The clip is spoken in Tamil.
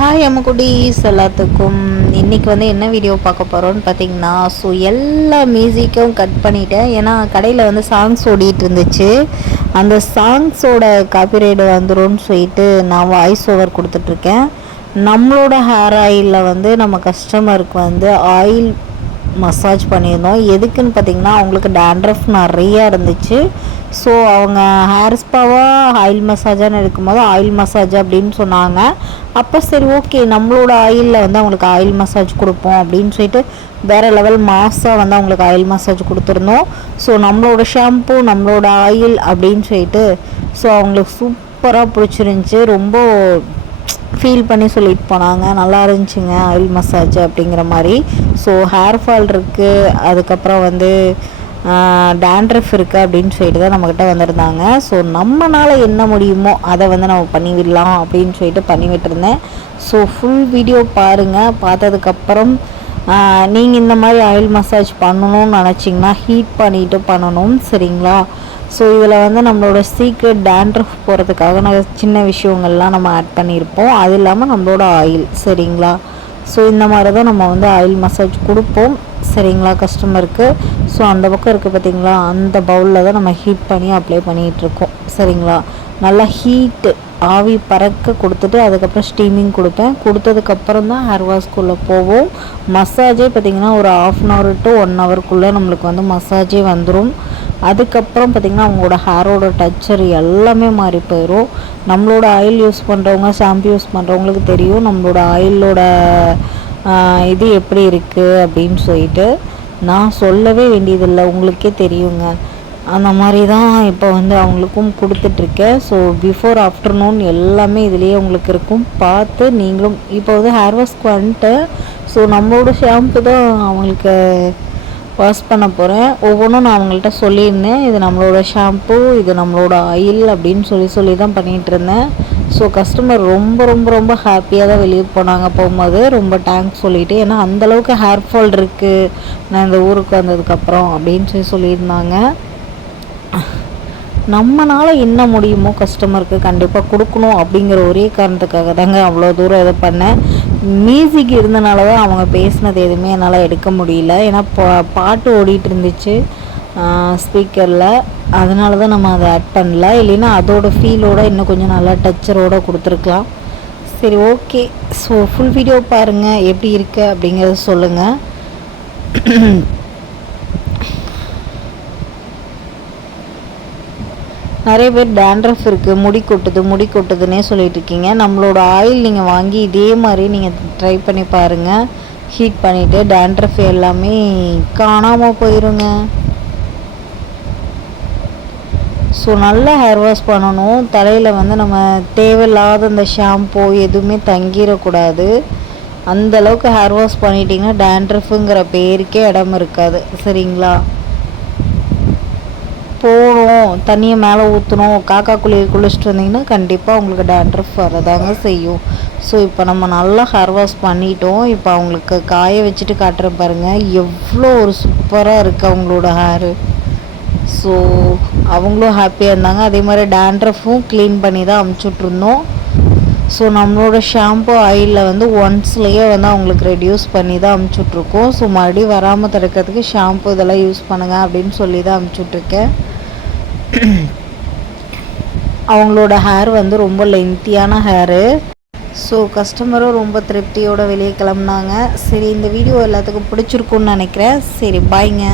ஹாய் அம்முக்குட்டீஸ் எல்லாத்துக்கும். இன்றைக்கி வந்து என்ன வீடியோ பார்க்க போகிறோன்னு பார்த்தீங்கன்னா, ஸோ எல்லா மியூசிக்கும் கட் பண்ணிவிட்டேன். ஏன்னா கடையில் வந்து சாங்ஸ் ஓடிட்டு இருந்துச்சு. அந்த சாங்ஸோட காப்பிரைட் வந்துடும்னு சொல்லிட்டு நான் வாய்ஸ் ஓவர் கொடுத்துட்ருக்கேன். நம்மளோட ஹேர் ஆயிலில் வந்து நம்ம கஸ்டமருக்கு வந்து ஆயில் மசாஜ் பண்ணியிருந்தோம். எதுக்குன்னு பார்த்திங்கன்னா, அவங்களுக்கு டேண்ட்ரஃப் நிறையா இருந்துச்சு. ஸோ அவங்க ஹேர் ஸ்பாவாக ஆயில் மசாஜான்னு எடுக்கும்போது ஆயில் மசாஜ் அப்படின்னு சொன்னாங்க. அப்போ சரி ஓகே, நம்மளோட ஆயிலில் வந்து அவங்களுக்கு ஆயில் மசாஜ் கொடுப்போம் அப்படின்னு சொல்லிட்டு வேறு லெவல் மாஸாக வந்து அவங்களுக்கு ஆயில் மசாஜ் கொடுத்துருந்தோம். ஸோ நம்மளோட ஷாம்பு நம்மளோட ஆயில் அப்படின்னு சொல்லிட்டு ஸோ அவங்களுக்கு சூப்பராக பிடிச்சிருந்துச்சி. ரொம்ப ஃபீல் பண்ணி சொல்லிட்டு போனாங்க, நல்லா இருந்துச்சுங்க ஆயில் மசாஜ் அப்படிங்கிற மாதிரி. ஸோ ஹேர் ஃபால் இருக்குது, அதுக்கப்புறம் வந்து டேண்ட்ரஃப் இருக்குது அப்படின்னு சொல்லிட்டு தான் நம்மக்கிட்ட வந்திருந்தாங்க. ஸோ நம்மளால் என்ன முடியுமோ அதை வந்து நம்ம பண்ணிவிடலாம் அப்படின்னு சொல்லிட்டு பண்ணிவிட்டுருந்தேன். ஸோ ஃபுல் வீடியோ பாருங்கள். பார்த்ததுக்கப்புறம் நீங்கள் இந்த மாதிரி ஆயில் மசாஜ் பண்ணணும்னு நினச்சிங்கன்னா ஹீட் பண்ணிவிட்டு பண்ணணும், சரிங்களா? ஸோ இதில் வந்து நம்மளோட சீக்ரெட் டேண்ட்ரஃப் போகிறதுக்காக சின்ன விஷயங்கள்லாம் நம்ம ஆட் பண்ணியிருப்போம். அது இல்லாமல் நம்மளோட ஆயில், சரிங்களா? ஸோ இந்த மாதிரி தான் நம்ம வந்து ஆயில் மசாஜ் கொடுப்போம், சரிங்களா, கஸ்டமருக்கு. ஸோ அந்த பக்கம் இருக்குது பார்த்திங்களா, அந்த பவுலில் தான் நம்ம ஹீட் பண்ணி அப்ளை பண்ணிகிட்ருக்கோம், சரிங்களா? நல்லா ஹீட்டு ஆவி பறக்க கொடுத்துட்டு அதுக்கப்புறம் ஸ்டீமிங் கொடுப்பேன். கொடுத்ததுக்கப்புறம் தான் ஹேர் வாஷ்குள்ளே போவோம். மசாஜே பார்த்திங்கன்னா ஒரு 1/2 hour to 1 hourக்குள்ளே நம்மளுக்கு வந்து மசாஜே வந்துடும். அதுக்கப்புறம் பார்த்திங்கன்னா அவங்களோட ஹேரோட டச்சர் எல்லாமே மாறி போயிடும். நம்மளோட ஆயில் யூஸ் பண்ணுறவங்க, ஷாம்பு யூஸ் பண்ணுறவங்களுக்கு தெரியும் நம்மளோட ஆயிலோட இது எப்படி இருக்குது அப்படின்னு சொல்லிட்டு. நான் சொல்லவே வேண்டியதில்லை, உங்களுக்கே தெரியுங்க. அந்த மாதிரி தான் இப்போ வந்து அவங்களுக்கும் கொடுத்துட்ருக்கேன். ஸோ பிஃபோர் ஆஃப்டர்நூன் எல்லாமே இதுலேயே உங்களுக்கு இருக்கும், பார்த்து நீங்களும். இப்போ வந்து ஹேர் வாஷ்க்கு வந்துட்டு ஸோ நம்மளோட ஷாம்பு தான் அவங்களுக்கு வாஷ் பண்ண போகிறேன். ஒவ்வொன்றும் நான் அவங்கள்ட்ட சொல்லியிருந்தேன், இது நம்மளோட ஷாம்பு, இது நம்மளோட ஆயில் அப்படின்னு சொல்லி தான் பண்ணிகிட்டு இருந்தேன். ஸோ கஸ்டமர் ரொம்ப ரொம்ப ரொம்ப ஹாப்பியாக தான் வெளியே போனாங்க. போகும்போது ரொம்ப தேங்க்ஸ் சொல்லிவிட்டு, ஏன்னா அந்தளவுக்கு ஹேர் ஃபால் இருக்குது நான் இந்த ஊருக்கு வந்ததுக்கப்புறம் அப்படின்னு சொல்லியிருந்தாங்க. நம்மளால் என்ன முடியுமோ கஸ்டமருக்கு கண்டிப்பாக கொடுக்கணும் அப்படிங்கிற ஒரே காரணத்துக்காக தாங்க அவ்வளோ தூரம் இதை பண்ணேன். மியூசிக் இருந்தனால தான் அவங்க பேசினது எதுவுமே என்னால் எடுக்க முடியல. ஏன்னா பாட்டு ஓடிட்டு இருந்துச்சு ஸ்பீக்கரில், அதனால தான் நம்ம அதை ஆட் பண்ணல. இல்லைன்னா அதோட ஃபீலோடு இன்னும் கொஞ்சம் நல்லா டச்சரோடு கொடுத்துருக்கலாம். சரி ஓகே, ஸோ ஃபுல் வீடியோ பாருங்கள், எப்படி இருக்குது அப்படிங்கிறத சொல்லுங்கள். நிறைய பேர் டேண்ட்ரஃப் இருக்குது, முடி கொட்டுதுன்னே சொல்லிட்டு இருக்கீங்க. நம்மளோட ஆயில் நீங்கள் வாங்கி இதே மாதிரி நீங்கள் ட்ரை பண்ணி பாருங்கள். ஹீட் பண்ணிவிட்டு டேண்ட்ரஃப் எல்லாமே காணாமல் போயிருங்க. ஸோ நல்லா ஹேர் வாஷ் பண்ணணும். தலையில் வந்து நம்ம தேவையில்லாத அந்த ஷாம்போ எதுவுமே தங்கிடக்கூடாது. அந்தளவுக்கு ஹேர் வாஷ் பண்ணிட்டிங்கன்னா டேண்ட்ரஃபுங்கிற பேருக்கே இடம் இருக்காது, சரிங்களா? போகணும், தண்ணியை மேலே ஊற்றணும், காக்கா குளிச்சுட்டு வந்தீங்கன்னா கண்டிப்பாக உங்களுக்கு டேண்ட்ரஃப் வரதாங்க செய்யும். ஸோ இப்போ நம்ம நல்லா ஹேர் வாஷ் பண்ணிட்டோம். இப்போ அவங்களுக்கு காய வச்சுட்டு காட்டுறேன் பாருங்கள், எவ்வளோ ஒரு சூப்பராக இருக்குது அவங்களோட ஹேரு. ஸோ அவங்களும் ஹாப்பியாக இருந்தாங்க. அதே மாதிரி டேண்ட்ரஃபும் க்ளீன் பண்ணி தான் அமுச்சுட்ருந்தோம். ஸோ நம்மளோட ஷாம்பு ஆயிலில் வந்து ஒன்ஸ்லேயே வந்து அவங்களுக்கு ரெடியூஸ் பண்ணி தான் அமுச்சுட்ருக்கோம். ஸோ மறுபடியும் வராமல் தடுக்கிறதுக்கு ஷாம்பு இதெல்லாம் யூஸ் பண்ணுங்கள் அப்படின்னு சொல்லி தான் அமுச்சுட்ருக்கேன். அவங்களோட ஹேர் வந்து ரொம்ப லென்த்தியான ஹேரு. ஸோ கஸ்டமரும் ரொம்ப திருப்தியோடு வெளியே கிளம்புனாங்க. சரி, இந்த வீடியோ எல்லாத்துக்கும் பிடிச்சிருக்குன்னு நினைக்கிறேன். சரி, பாய்ங்க.